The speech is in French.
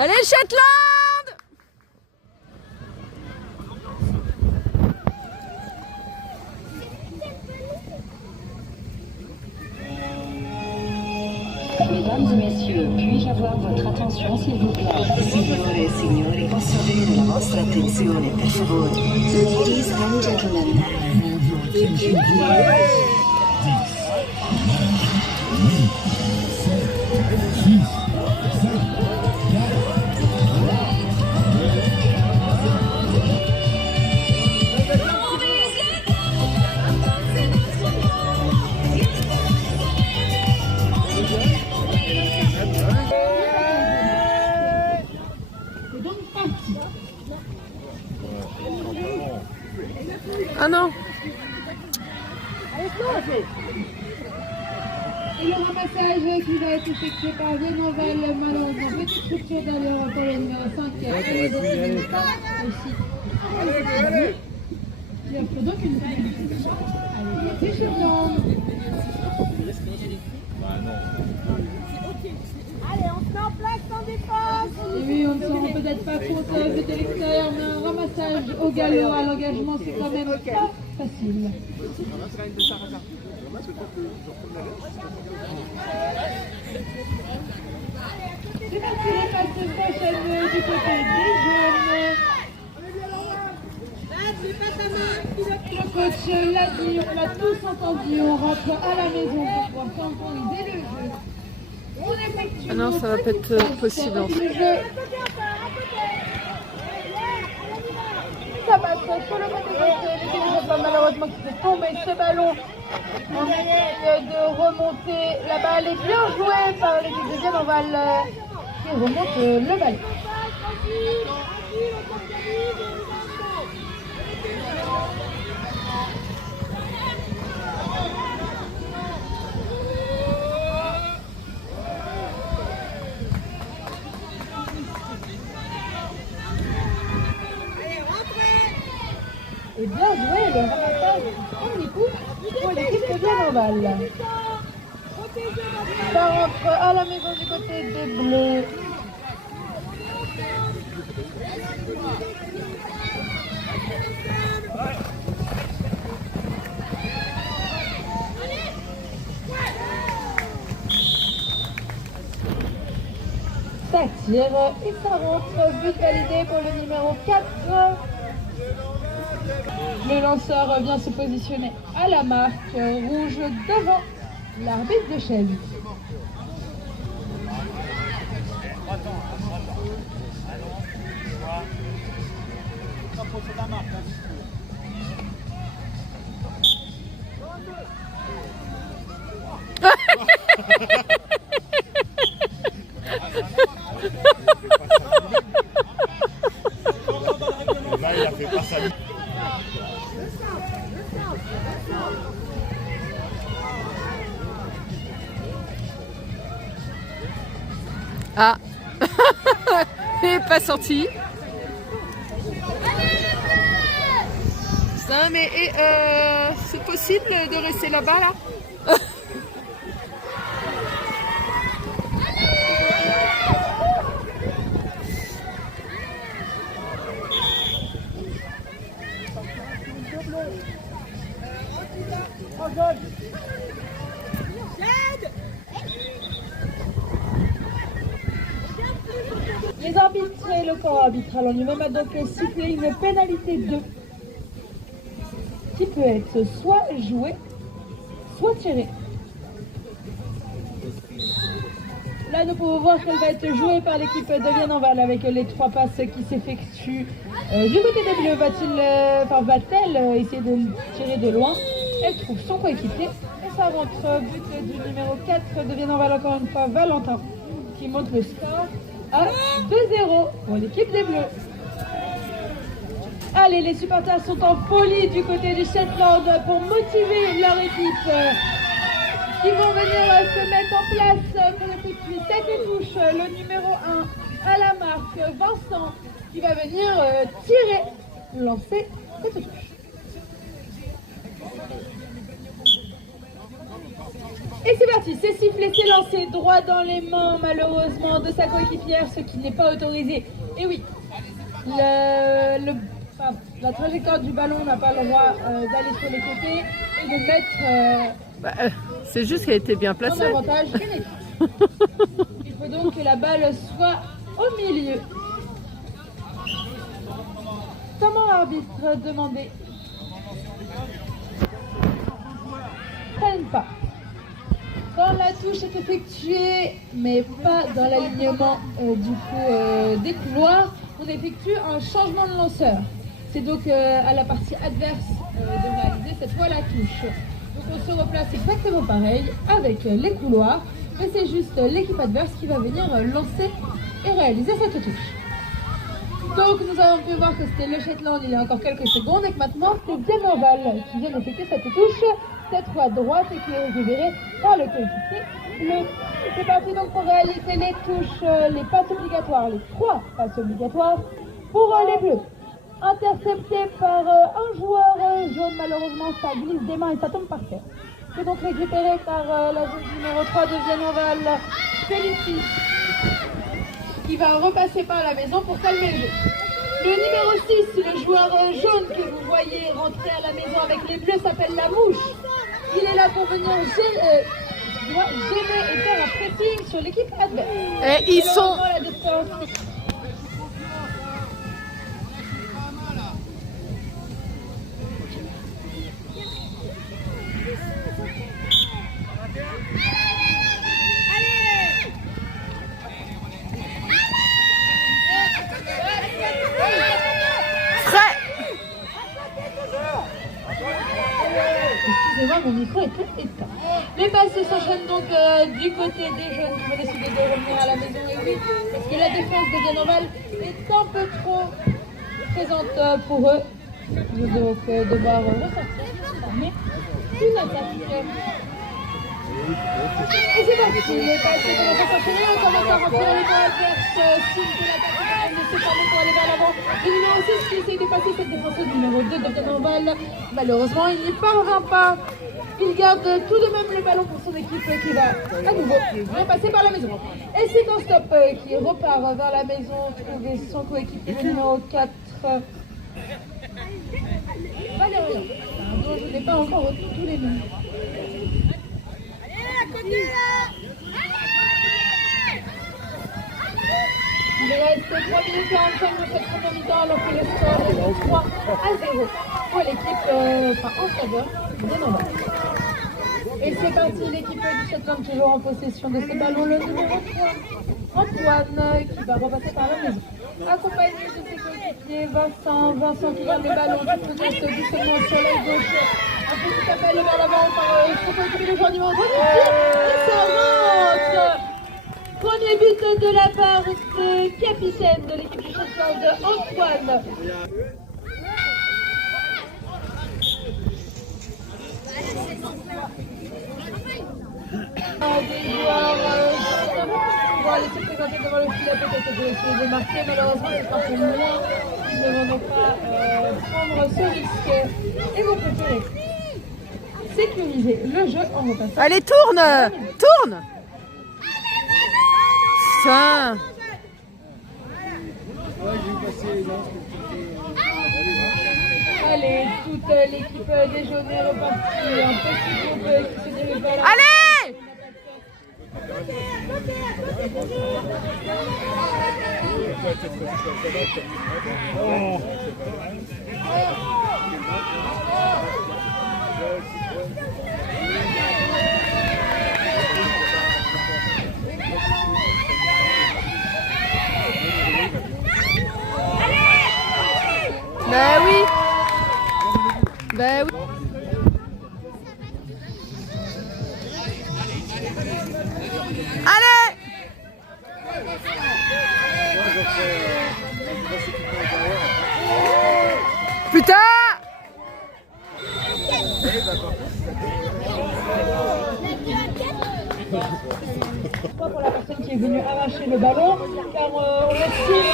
Allez, Shetland! Mesdames et messieurs, puis-je avoir votre attention s'il vous plaît? Signore e signori, posso avere la vostra attenzione, per favore? Ladies and gentlemen. Ah non. Et le ramassage qui va être effectué par Viennoval, malheureusement, petite structure d'allure pour le numéro 5, qui est aussi. Il offre donc une pénalité. Allez, Shetland. Allez, on se met en place sans défense. Et oui, on ne s'en rend peut-être pas compte vu de l'extérieur, mais un ramassage au galop à l'engagement, c'est quand même pas facile. C'est parti, les passes prochaines du côté des jaunes. Le coach l'a dit, on l'a tous entendu, on rentre à la maison pour pouvoir temporiser le jeu. On effectue Ah non, ça va pas être possible en fait. Ça passe sur le côté gauche, malheureusement qui fait tomber ce ballon. On essaye de remonter, la balle est bien jouée par l'équipe de Viennoval qui remonte le ballon. Et bien joué le ramassage premier coup pour l'équipe de Viennoval. Ça rentre à la maison du côté des Bleus. Ça tire et ça rentre, but validé pour le numéro 4. Le lanceur vient se positionner à la marque rouge devant l'arbitre de chaise. Là, il a fait pas ça. Ah. Il n'est pas sorti. Ça, mais c'est possible de rester là-bas là? Les arbitres et le corps arbitral en lui-même a donc sifflé une pénalité 2 qui peut être soit jouée, soit tirée. Là, nous pouvons voir qu'elle va être jouée par l'équipe de Viennoval avec les 3 passes qui s'effectuent. Du côté des Bleus, va-t-elle essayer de tirer de loin? Elle trouve son coéquipier et ça rentre, but du numéro 4 de Viennoval, encore une fois Valentin, qui monte le score à 2-0 pour l'équipe des Bleus. Allez, les supporters sont en folie du côté du Shetland pour motiver leur équipe. Qui vont venir se mettre en place pour effectuer cette touche. Le numéro 1 à la marque, Vincent, qui va venir tirer, lancer cette touche. Et c'est parti. parti, c'est sifflé, c'est lancé, droit dans les mains malheureusement de sa coéquipière, ce qui n'est pas autorisé. Et oui, la trajectoire du ballon n'a pas le droit d'aller sur les côtés et de mettre c'est juste qu'elle était bien en placée. avantage une équipe. Il faut donc que la balle soit au milieu. Comment l'arbitre demandait? Prenne pas. Quand la touche est effectuée, mais pas dans l'alignement des couloirs, on effectue un changement de lanceur. C'est donc à la partie adverse de réaliser cette fois la touche. Donc on se replace exactement pareil avec les couloirs, mais c'est juste l'équipe adverse qui va venir lancer et réaliser cette touche. Donc nous avons pu voir que c'était le Shetland il y a encore quelques secondes et que maintenant c'est Denorval qui vient d'effectuer cette touche, cette fois droite et qui est récupérée par le coéquipier bleu. C'est parti donc pour réaliser les touches, les passes obligatoires, les 3 passes obligatoires pour les bleus. Intercepté par un joueur jaune, malheureusement ça glisse des mains et ça tombe par terre. C'est donc récupéré par la zone numéro 3 de Denorval, Félicie, qui va repasser par la maison pour calmer le jeu. Le numéro 6, le joueur jaune que vous voyez rentrer à la maison avec les bleus s'appelle la mouche. Il est là pour venir gêner et faire un pressing sur l'équipe adverse. Et ils sont... La défense. Excusez-moi, mon micro est tout éteint. Les passes s'enchaînent donc du côté des jeunes qui vont décider de revenir à la maison. Et oui, parce que la défense de Denorval est un peu trop présente pour eux. Ils vont donc devoir ressortir. Mais une attaque. Et c'est parti, les passes commencent à s'enchaîner. On commence à rentrer les camps adverses. Signe que l'attaque ne s'est pas pour aller vers l'avant. Le numéro 6 qui essaye de passer cette défenseuse numéro 2 de Denorval. Malheureusement, il n'y parvient pas. Il garde tout de même le ballon pour son équipe qui va à nouveau repasser par la maison. Et c'est un stop qui repart vers la maison, trouver son coéquipier numéro 4. Valérie, dont je n'ai pas encore retenu tous les noms. Il reste 3 minutes 45 de cette première mi-temps alors que le score est de 3 à 0 pour l'équipe en faveur de Denorval. Et c'est parti, l'équipe du Shetland toujours en possession de ce ballon, le numéro 3, Antoine, qui va repasser par la maison. Accompagné de ses coéquipiers, Vincent qui gagne le ballon, qui progresse doucement sur l'aile gauche. Un petit appel vers l'avant par son coéquipier, le joueur numéro 3, et ça rentre. Premier but de la part du capitaine de l'équipe du Shetland, Antoine. Des joueurs vont aller se présenter devant le filet, peut-être de essayer de marquer, malheureusement c'est pas pour loin. Ils ne vont donc pas prendre ce risque et vont préférer sécuriser le jeu en repassant. Allez, tourne! Tourne! Putain! Allez, toute l'équipe des jaunes est repartie. Un petit groupe qui se dirige vers la... Allez! Ben oui. Ben oui. Allez. Putain. Pour la personne qui est venue arracher le ballon, car on estime